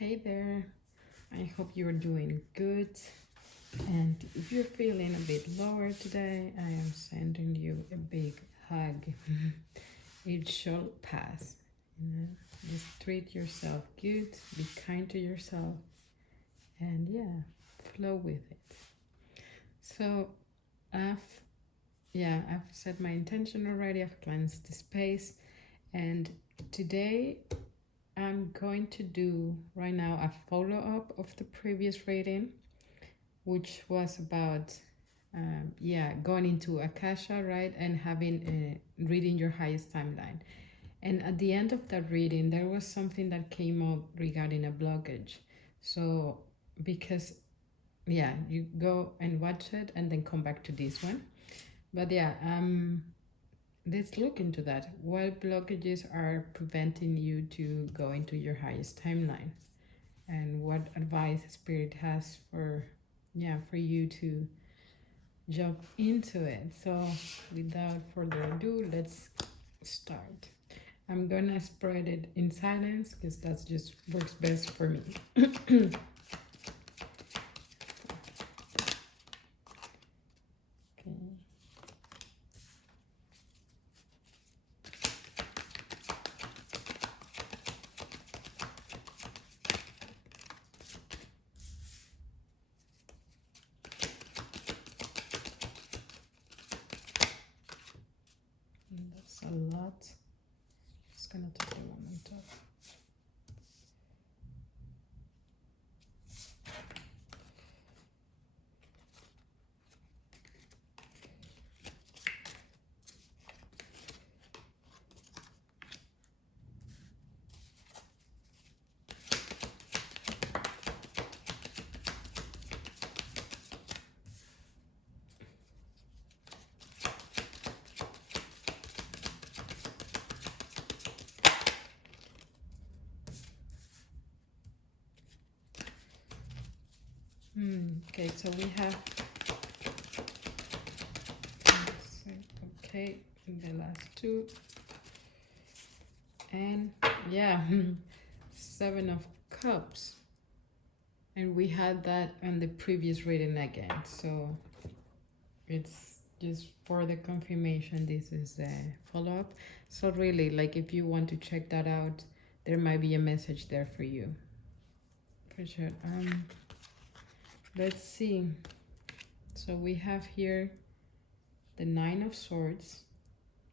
Hey there, I hope you're doing good. And if you're feeling a bit lower today, I am sending you a big hug. It shall pass. Just treat yourself good, be kind to yourself, and flow with it. So I've set my intention already. I've cleansed the space, and today I'm going to do right now a follow-up of the previous reading, which was about going into Akasha, right, and having reading your highest timeline. And at the end of that reading, there was something that came up regarding a blockage. So because you go and watch it and then come back to this one. But let's look into that. What blockages are preventing you to go into your highest timeline? And what advice Spirit has for you to jump into it. So without further ado, let's start. I'm gonna spread it in silence because that just works best for me. Okay. That's a lot. Just gonna take the one on top. Okay, so we have the last two, and 7 of Cups, and we had that on the previous reading again, so it's just for the confirmation. This is a follow-up, so really, like, if you want to check that out, there might be a message there for you, for sure. Let's see. So we have here the 9 of Swords,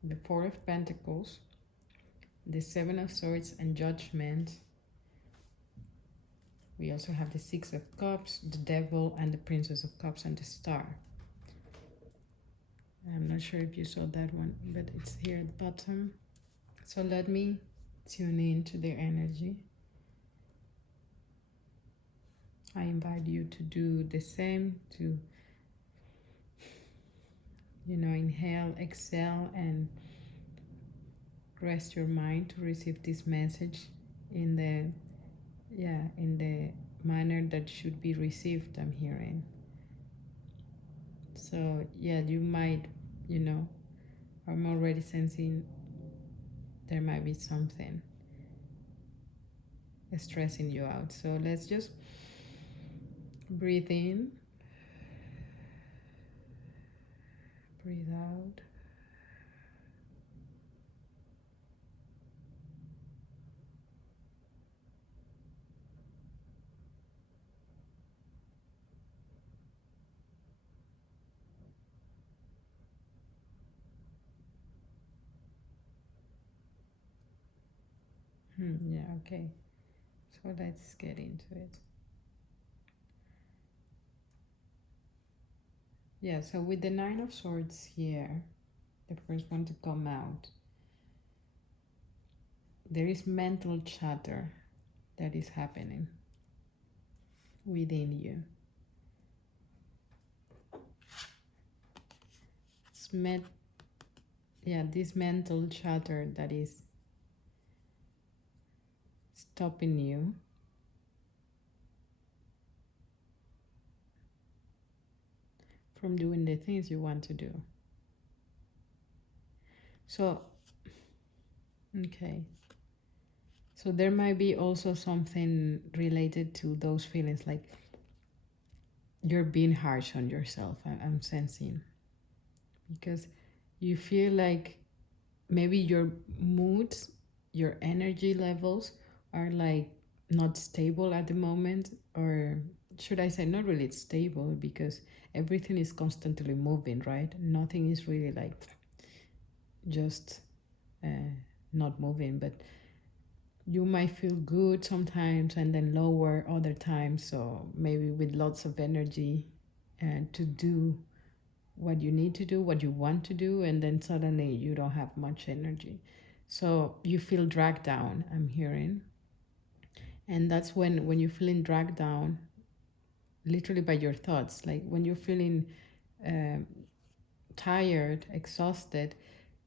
the 4 of Pentacles, the 7 of Swords and Judgment. We also have the 6 of Cups, the Devil, and the Princess of Cups and the Star. I'm not sure if you saw that one, but it's here at the bottom. So let me tune in to their energy. I invite you to do the same, to inhale, exhale, and rest your mind to receive this message in the manner that should be received, I'm hearing. So you might, I'm already sensing there might be something stressing you out. So let's just breathe in, breathe out. Okay. So let's get into it. So with the 9 of Swords here, the first one to come out, there is mental chatter that is happening within you. This mental chatter that is stopping you from doing the things you want to do. So, okay. So there might be also something related to those feelings, like you're being harsh on yourself. I'm sensing, because you feel like maybe your moods, your energy levels are like not stable at the moment, or should I say not really stable, because everything is constantly moving, right? Nothing is really like just uh, not moving, but you might feel good sometimes and then lower other times. So maybe with lots of energy and to do what you need to do, what you want to do, and then suddenly you don't have much energy. So you feel dragged down, I'm hearing. And that's when you're feeling dragged down, literally by your thoughts. Like when you're feeling um tired, exhausted,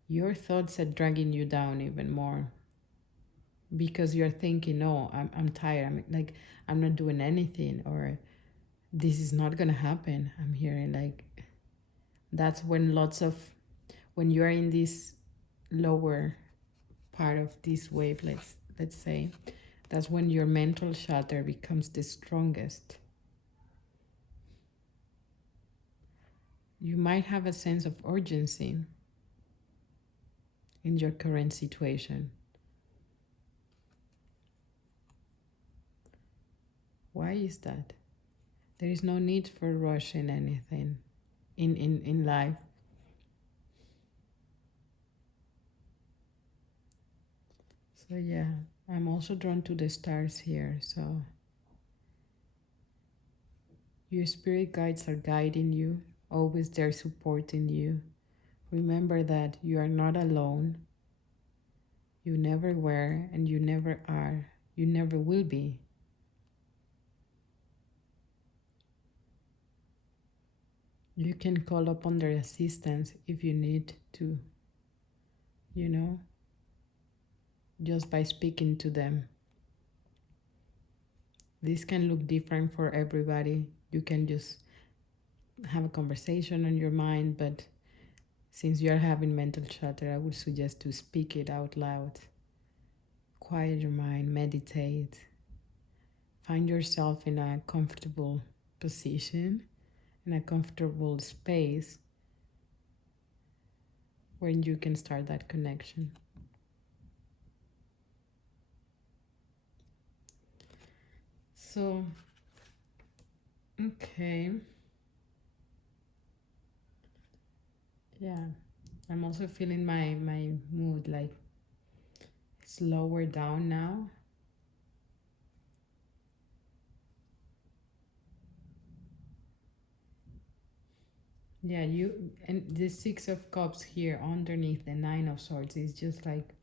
your thoughts are dragging you down even more, because you're thinking, no, I'm tired. I'm not doing anything, or this is not gonna happen. I'm hearing like that's when when you're in this lower part of this wave, let's say, that's when your mental chatter becomes the strongest. You might have a sense of urgency in your current situation. Why is that? There is no need for rushing anything in life. So yeah, I'm also drawn to the stars here. So your spirit guides are guiding you, always there supporting you. Remember that you are not alone. You never were, and you never are. You never will be. You can call upon their assistance if you need to, you know, just by speaking to them. This can look different for everybody. You can just have a conversation on your mind, but since you are having mental chatter, I would suggest to speak it out loud. Quiet your mind, meditate, find yourself in a comfortable position, in a comfortable space where you can start that connection. So, okay. Yeah. I'm also feeling my mood like it's lower down now. Yeah, you and the 6 of Cups here underneath the 9 of Swords is just like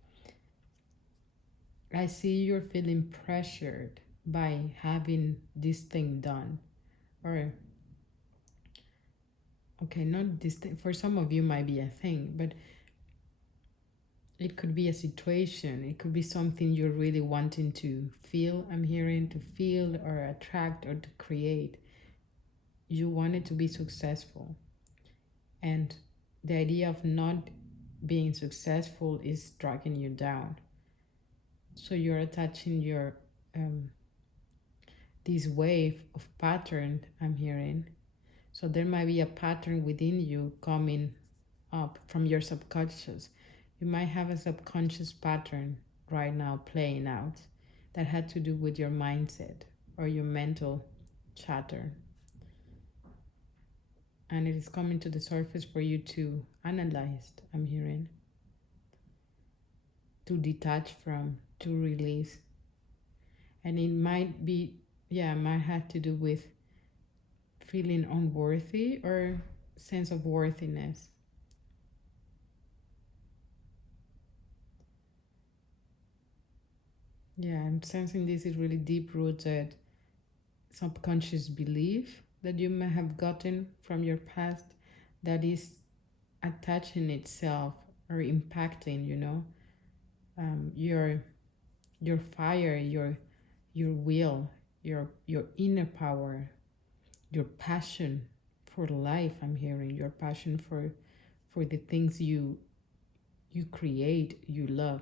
I see you're feeling pressured by having this thing done. Or okay, not this thing. For some of you might be a thing, but it could be a situation. It could be something you're really wanting to feel. I'm hearing to feel or attract or to create. You want it to be successful. And the idea of not being successful is dragging you down. So you're attaching your this wave of pattern, I'm hearing. So there might be a pattern within you coming up from your subconscious. You might have a subconscious pattern right now playing out that had to do with your mindset or your mental chatter. And it is coming to the surface for you to analyze, I'm hearing, to detach from, to release. And it might be, yeah, it might have to do with feeling unworthy or sense of worthiness. Yeah, I'm sensing this is really deep rooted subconscious belief that you may have gotten from your past that is attaching itself or impacting, your fire, your will, your inner power, your passion for life. I'm hearing your passion for the things you create, you love.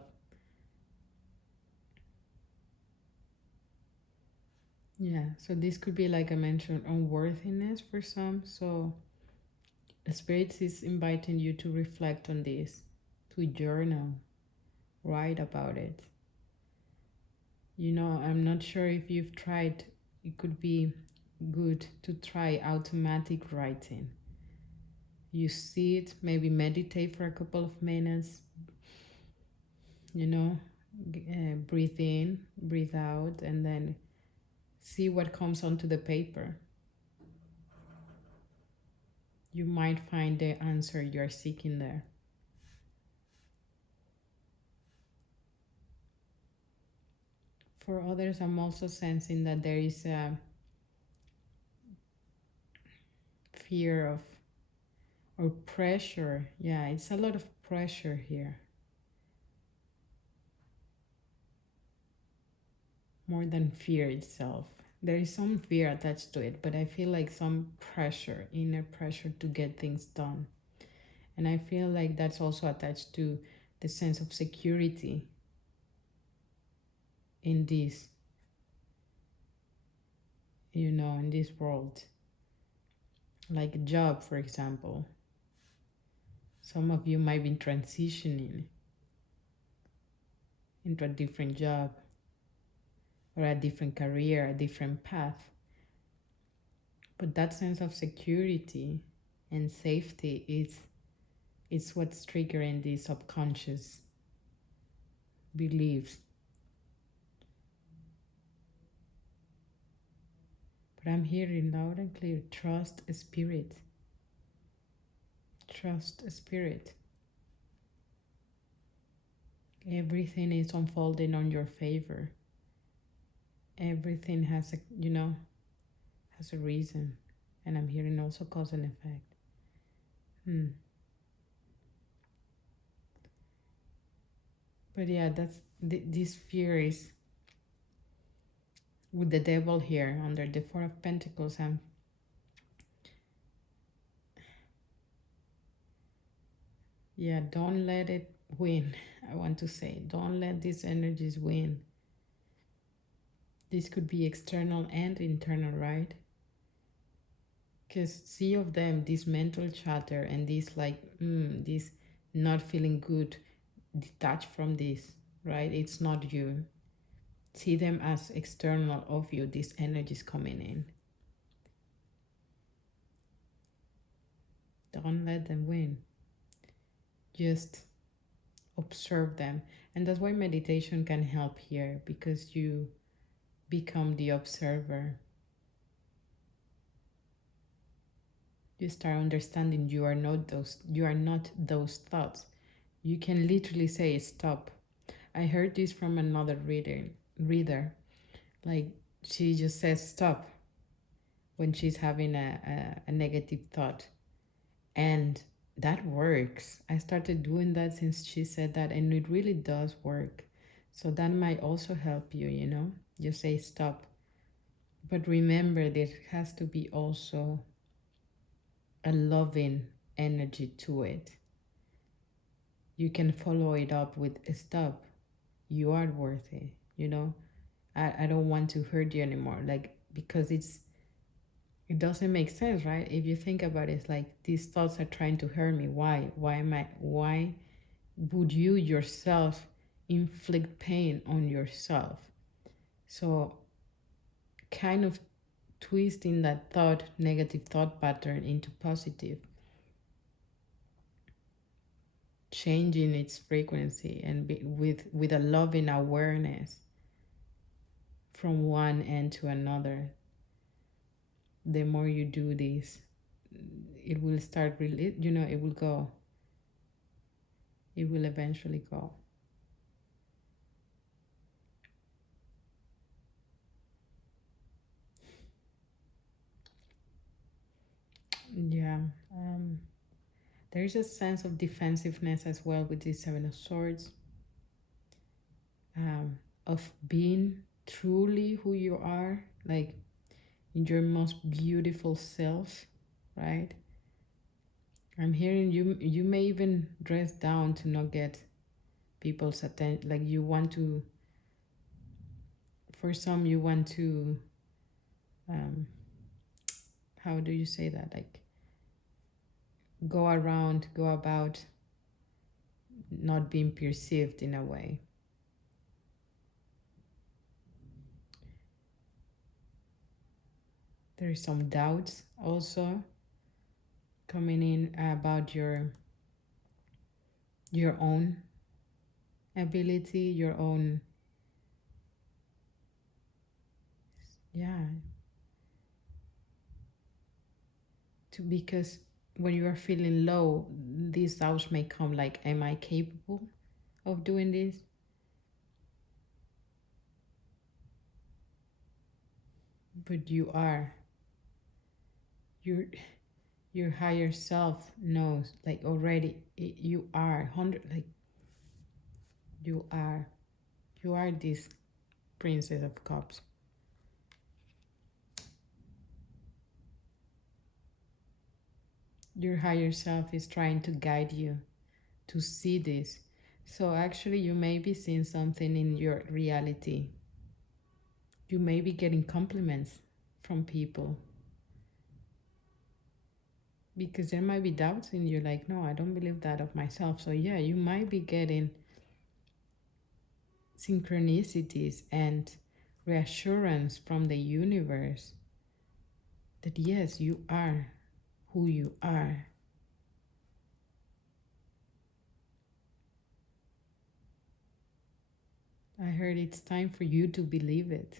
Yeah, so this could be like I mentioned, unworthiness for some. So the Spirit is inviting you to reflect on this, to journal, write about it. You know, I'm not sure if you've tried, it could be good to try automatic writing. You see it, maybe meditate for a couple of minutes, you know, breathe in, breathe out, and then see what comes onto the paper. You might find the answer you're seeking there. For others, I'm also sensing that there is a fear of or pressure. Yeah, it's a lot of pressure here. More than fear itself. There is some fear attached to it, but I feel like some pressure, inner pressure to get things done. And I feel like that's also attached to the sense of security in this, you know, in this world. Like a job, for example. Some of you might be transitioning into a different job or a different career, a different path. But that sense of security and safety is what's triggering these subconscious beliefs. But I'm hearing loud and clear, trust spirit. Trust spirit. Everything is unfolding on your favor. Everything has a, you know, has a reason. And I'm hearing also cause and effect. But yeah, that's this fear is with the devil here under the Four of Pentacles. And yeah, don't let it win. I want to say, don't let these energies win. This could be external and internal, right? Because see of them, this mental chatter and this like, this not feeling good, detached from this, right? It's not you. See them as external of you, these energies coming in. Don't let them win. Just observe them. And that's why meditation can help here, because you become the observer. You start understanding you are not those thoughts. You can literally say stop. I heard this from another reader. Like she just says stop when she's having a negative thought. And that works. I started doing that since she said that, and it really does work. So that might also help you, you know? You say stop. But remember, there has to be also a loving energy to it. You can follow it up with a stop. You are worthy, you know? I don't want to hurt you anymore. Like, because it doesn't make sense, right? If you think about it, it's like these thoughts are trying to hurt me. Why? Why would you yourself inflict pain on yourself? So kind of twisting that thought, negative thought pattern into positive, changing its frequency and with a loving awareness from one end to another. The more you do this, it will start really, you know, it will go. It will eventually go. Yeah. There's a sense of defensiveness as well with this Seven of Swords, of being truly who you are, like in your most beautiful self, right? I'm hearing you may even dress down to not get people's attention. Like you want to, for some, you want to um, how do you say that? Like go around, go about not being perceived in a way. There is some doubts also coming in about your own ability, your own, yeah, because when you are feeling low, these doubts may come like, am I capable of doing this? But you are. Your higher self knows, like already you are 100, like you are. You are this Princess of Cups. Your higher self is trying to guide you to see this. So actually, you may be seeing something in your reality. You may be getting compliments from people because there might be doubts in you, like, no, I don't believe that of myself. So yeah, you might be getting synchronicities and reassurance from the universe that yes, you are who you are. I heard it's time for you to believe it.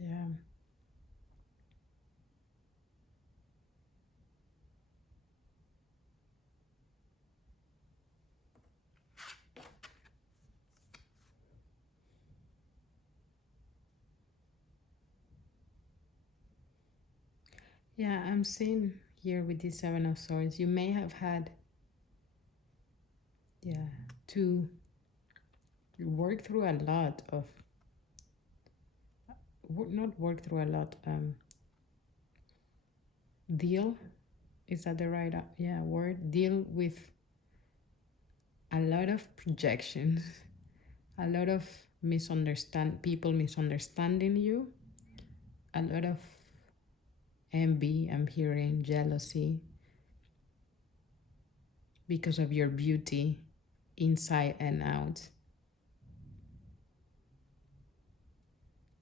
Yeah. Yeah, I'm seeing here with the Seven of Swords, you may have had, yeah, to work through a lot of, not work through a lot, deal, is that the right, yeah, word? Deal with a lot of projections, a lot of people misunderstanding you, a lot of envy, I'm hearing jealousy because of your beauty inside and out.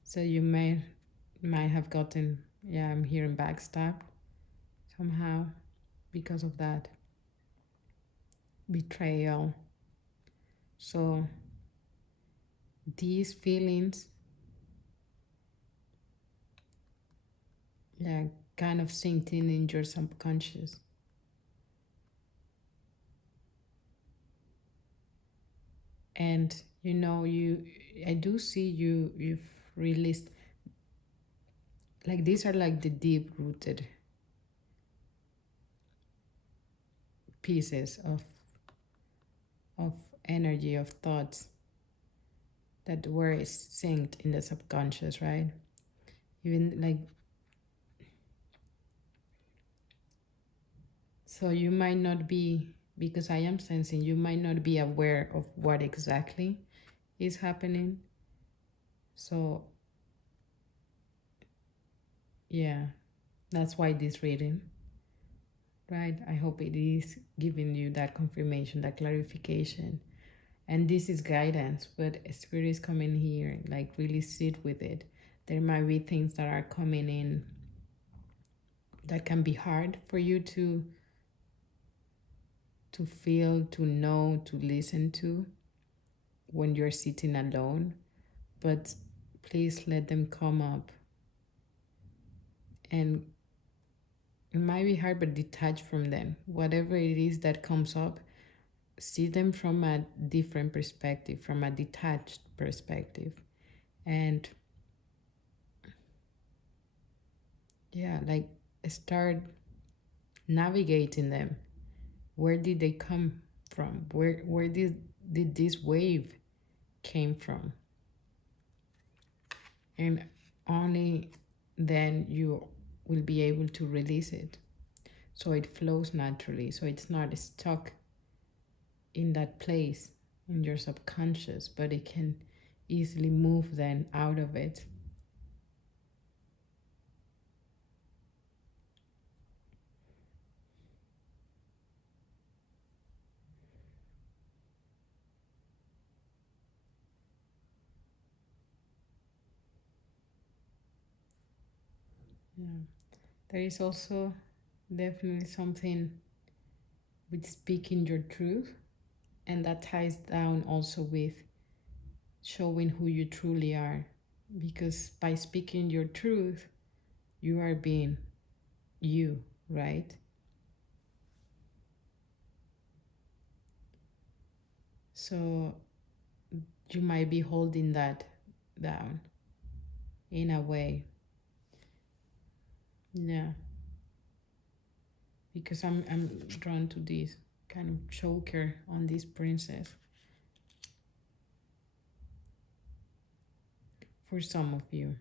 So you might have gotten, yeah, I'm hearing backstab somehow because of that betrayal. So these feelings, yeah, kind of sinked in your subconscious. And I do see you've released, like these are like the deep rooted pieces of energy, of thoughts that were synced in the subconscious, right? Even like, so you might not be, because I am sensing you might not be aware of what exactly is happening. So yeah, that's why this reading, right? I hope it is giving you that confirmation, that clarification. And this is guidance, but Spirit is coming here, like really sit with it. There might be things that are coming in that can be hard for you to feel, to know, to listen to when you're sitting alone. But please let them come up. And it might be hard, but detach from them. Whatever it is that comes up, see them from a different perspective, from a detached perspective. And yeah, like start navigating them. Where did they come from? Where did this wave came from? And only then you will be able to release it. So it flows naturally. So it's not stuck in that place in your subconscious, but it can easily move then out of it. Yeah. There is also definitely something with speaking your truth, and that ties down also with showing who you truly are. Because by speaking your truth, you are being you, right? So you might be holding that down in a way. Yeah. Because I'm drawn to this kind of choker on this princess for some of you.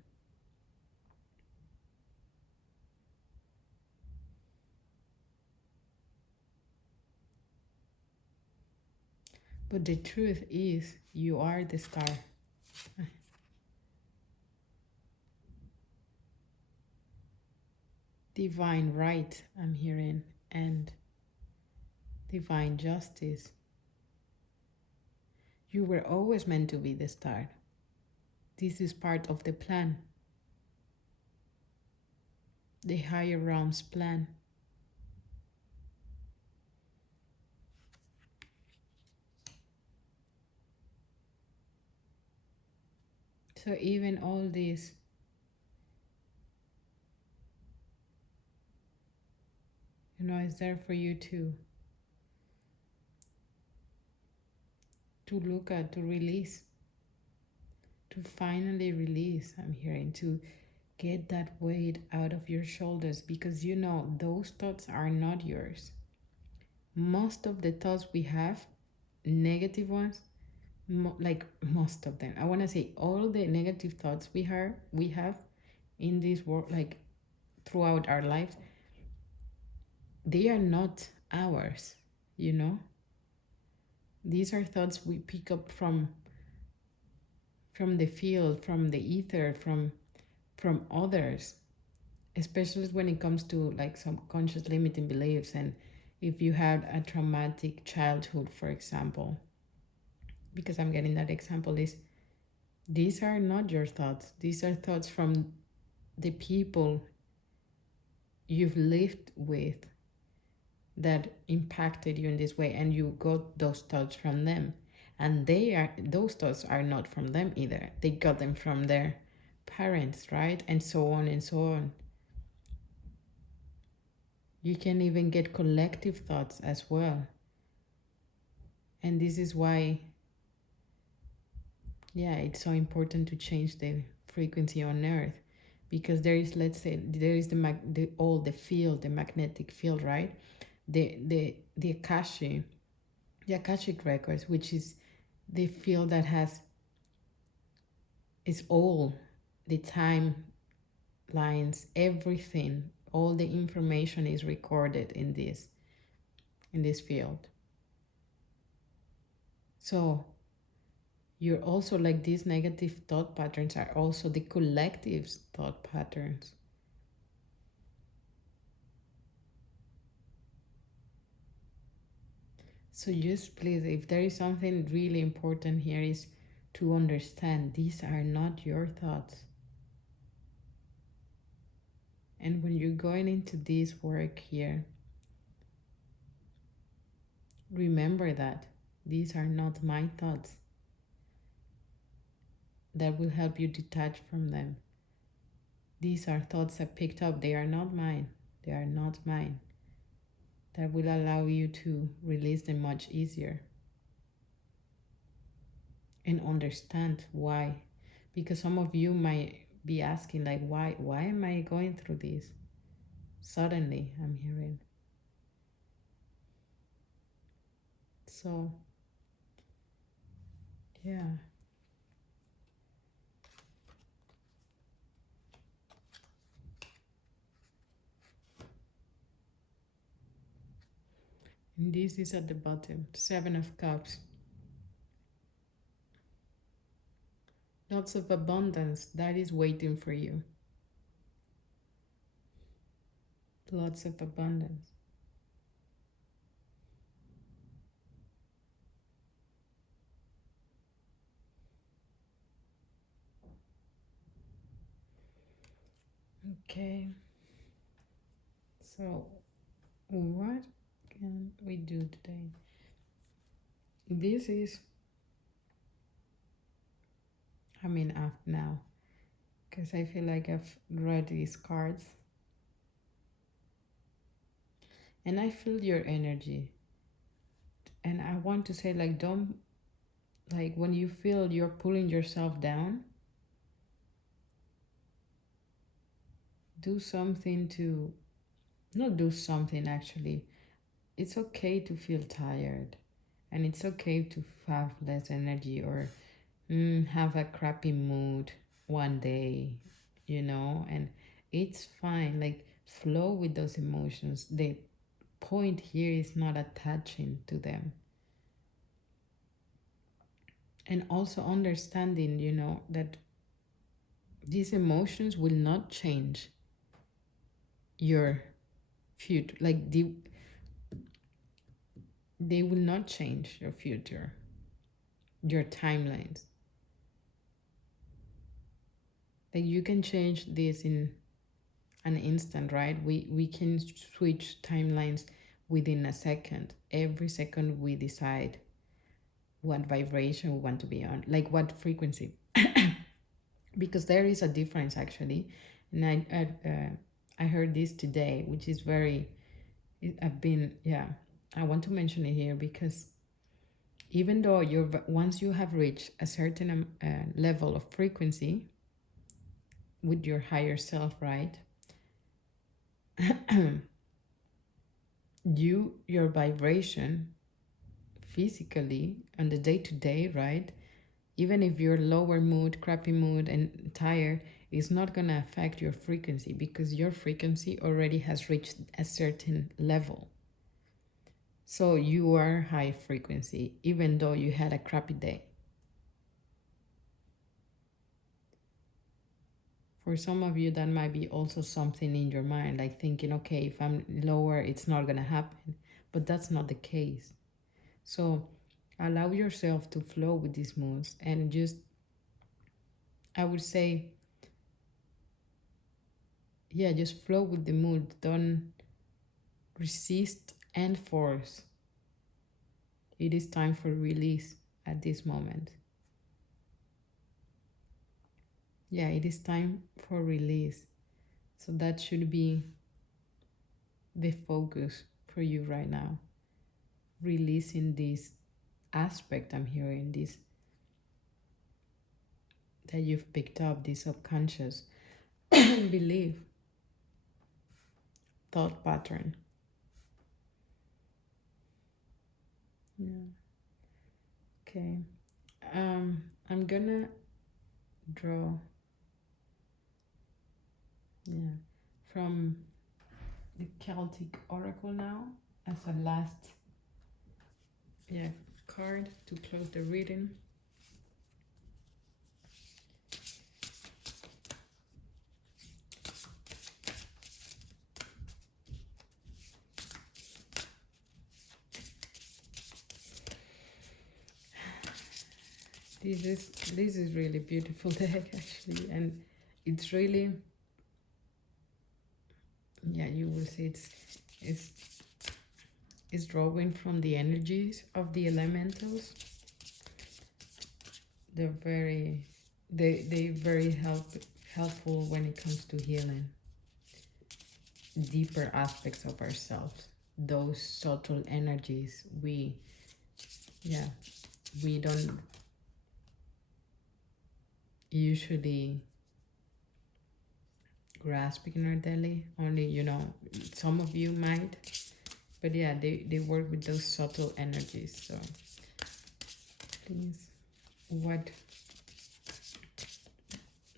But the truth is, you are the star. Divine right, I'm hearing, and divine justice. You were always meant to be the star. This is part of the plan, the higher realms plan. So even all this, is there for you to look at, to release, to finally release. I'm hearing to get that weight out of your shoulders, because those thoughts are not yours. Most of the thoughts we have, negative ones, like most of them, I want to say all the negative thoughts we have in this world, like throughout our lives, they are not ours. These are thoughts we pick up from the field, from the ether, from others, especially when it comes to like subconscious limiting beliefs. And if you had a traumatic childhood, for example, because I'm getting that example, is these are not your thoughts. These are thoughts from the people you've lived with that impacted you in this way, and you got those thoughts from them. And those thoughts are not from them either. They got them from their parents, right? And so on and so on. You can even get collective thoughts as well. And this is why, it's so important to change the frequency on Earth, because there is, let's say, there is the field, the magnetic field, right? The Akashic records, which is the field that is all the timelines, everything, all the information is recorded in this field. So you're also like these negative thought patterns are also the collective's thought patterns. So just please, if there is something really important here, is to understand these are not your thoughts. And when you're going into this work here, remember that these are not my thoughts. That will help you detach from them. These are thoughts I picked up. They are not mine. They are not mine. That will allow you to release them much easier. And understand why. Because some of you might be asking, like, why am I going through this? Suddenly, I'm hearing. So, yeah. And this is at the bottom, 7 of Cups. Lots of abundance that is waiting for you. Lots of abundance. Okay. So, what can we do today? This is, up now, because I feel like I've read these cards. And I feel your energy. And I want to say, like, don't, like, when you feel you're pulling yourself down, do something to, not do something actually. It's okay to feel tired. And it's okay to have less energy or have a crappy mood one day, and it's fine. Like, flow with those emotions. The point here is not attaching to them. And also understanding, that these emotions will not change your future. Like, they will not change your future, your timelines. Like, you can change this in an instant, right? We can switch timelines within a second. Every second we decide what vibration we want to be on, like what frequency. Because there is a difference actually. And I heard this today, which is very, I want to mention it here because even though once you have reached a certain level of frequency with your higher self, right? Your vibration physically on the day-to-day, right? Even if you're lower mood, crappy mood, and tired, it's not going to affect your frequency because your frequency already has reached a certain level. So you are high frequency, even though you had a crappy day. For some of you, that might be also something in your mind, like thinking, okay, if I'm lower, it's not going to happen. But that's not the case. So allow yourself to flow with these moods and just, I would say, just flow with the mood. Don't resist and force. It is time for release at this moment. Yeah, it is time for release. So that should be the focus for you right now. Releasing this aspect I'm hearing, this that you've picked up, this subconscious belief, thought pattern. Yeah. Okay. I'm gonna draw from the Celtic Oracle now as a last card to close the reading. This is really beautiful deck actually, and it's really, you will see it's drawing from the energies of the elementals. They're very helpful when it comes to healing deeper aspects of ourselves. Those subtle energies we don't usually grasp in our daily. Only, some of you might, but they work with those subtle energies. So please, what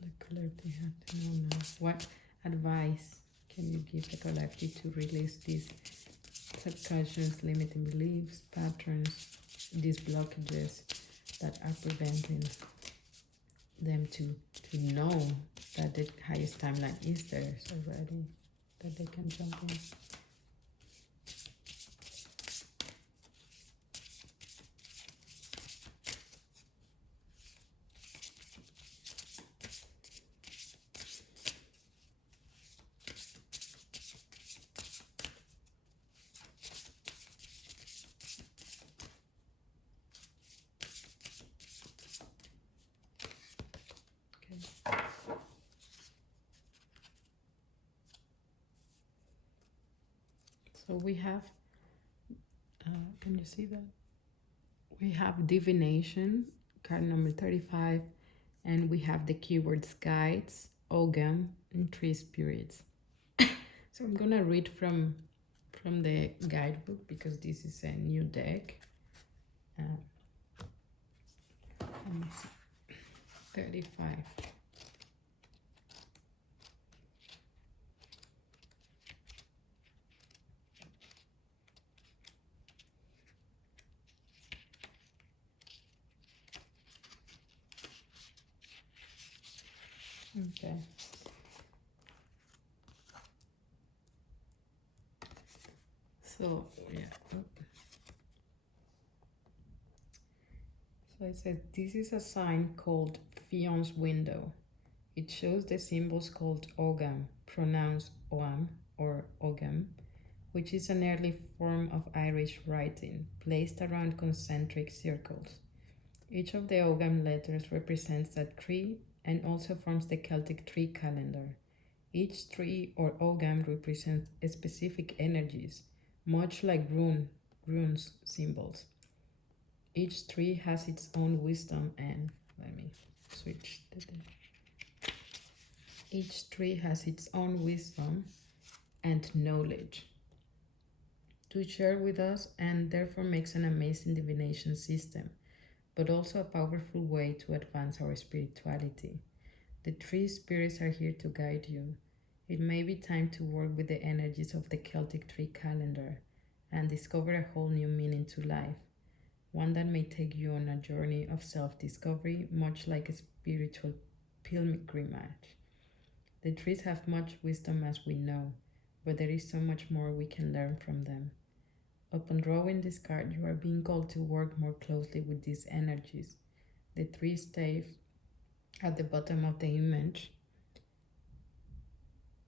the collective have to know now? What advice can you give the collective to release these subconscious limiting beliefs, patterns, these blockages that are preventing them to know that the highest timeline is theirs already, that they can jump in. So we have, can you see that? We have divination, card number 35, and we have the keywords guides, Ogam, and tree spirits. So I'm gonna read from the guidebook because this is a new deck. Let me see. 35. Okay. So yeah. So it says this is a sign called Fion's window. It shows the symbols called Ogam, pronounced Oam or Ogam, which is an early form of Irish writing, placed around concentric circles. Each of the Ogam letters represents a tree and also forms the Celtic tree calendar. Each tree or Ogam represents specific energies, much like runes symbols. Each tree has its own wisdom and, let me switch to the, each tree has its own wisdom and knowledge to share with us, and therefore makes an amazing divination system, but also a powerful way to advance our spirituality. The tree spirits are here to guide you. It may be time to work with the energies of the Celtic tree calendar and discover a whole new meaning to life, one that may take you on a journey of self-discovery, much like a spiritual pilgrimage. The trees have much wisdom, as we know, but there is so much more we can learn from them. Upon drawing this card, you are being called to work more closely with these energies. The three staves at the bottom of the image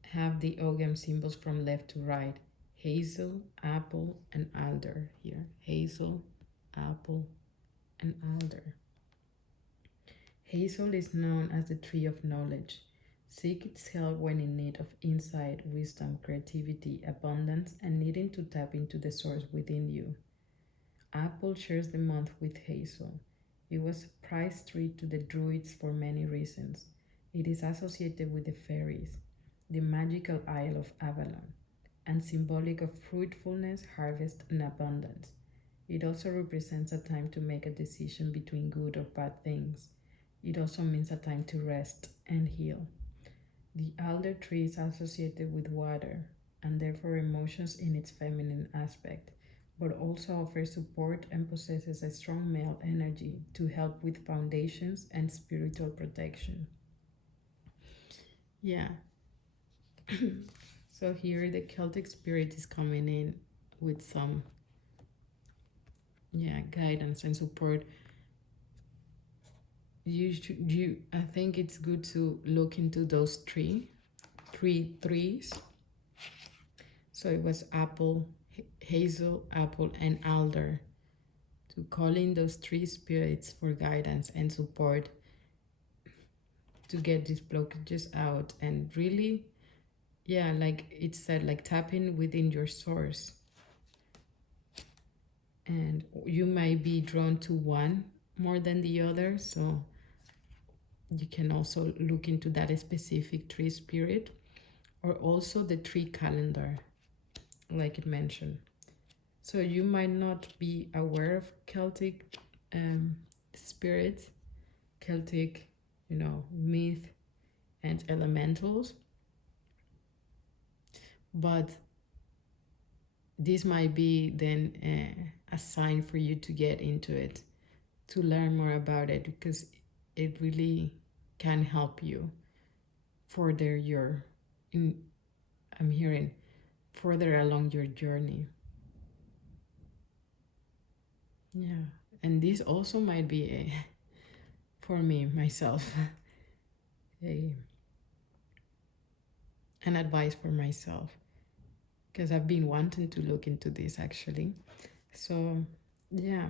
have the Ogam symbols from left to right: hazel, apple, and alder. Here, hazel, apple, and alder. Hazel is known as the tree of knowledge. Seek its help when in need of insight, wisdom, creativity, abundance, and needing to tap into the source within you. Apple shares the month with hazel. It was a prized tree to the Druids for many reasons. It is associated with the fairies, the magical Isle of Avalon, and symbolic of fruitfulness, harvest, and abundance. It also represents a time to make a decision between good or bad things. It also means a time to rest and heal. The alder tree is associated with water and therefore emotions in its feminine aspect, but also offers support and possesses a strong male energy to help with foundations and spiritual protection. Yeah. So here the Celtic spirit is coming in with some guidance and support. I think it's good to look into those three trees. So it was apple, hazel, apple, and alder. To call in those three spirits for guidance and support to get these blockages out, and really, like it said, like tapping within your source. And you might be drawn to one more than the other, so you can also look into that specific tree spirit, or also the tree calendar, like it mentioned. So you might not be aware of Celtic spirits, Celtic, myth and elementals, but this might be then a sign for you to get into it, to learn more about it, because it really can help you further your, I'm hearing, further along your journey. Yeah, and this also might be for me myself a an advice for myself, because I've been wanting to look into this actually. So yeah,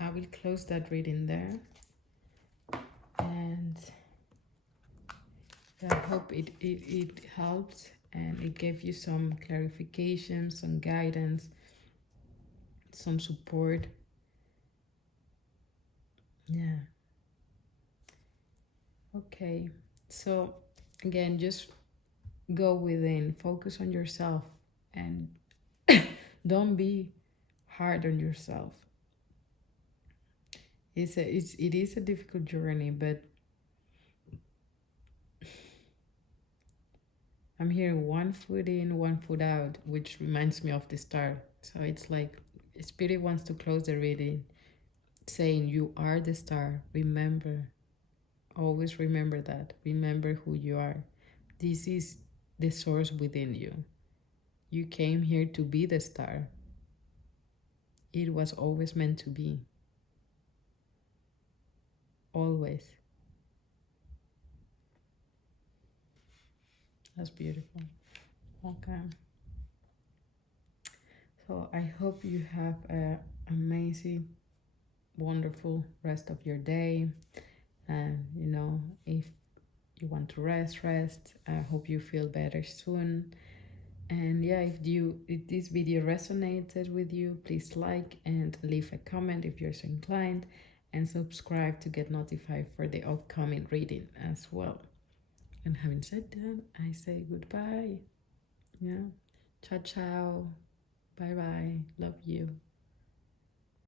I will close that reading there, and I hope it helped and it gave you some clarification, some guidance, some support. Yeah. Okay. So again, just go within, focus on yourself, and don't be hard on yourself. It is a difficult journey, but I'm hearing one foot in, one foot out, which reminds me of the star. So it's like Spirit wants to close the reading saying, you are the star. Remember, always remember that. Remember who you are. This is the source within you. You came here to be the star. It was always meant to be. Always. That's beautiful. Okay. So I hope you have an amazing, wonderful rest of your day. And if you want to rest. I hope you feel better soon. And yeah, if this video resonated with you, please like and leave a comment if you're so inclined, and subscribe to get notified for the upcoming reading as well. And having said that, I say goodbye. Yeah. Ciao, ciao. Bye bye. Love you.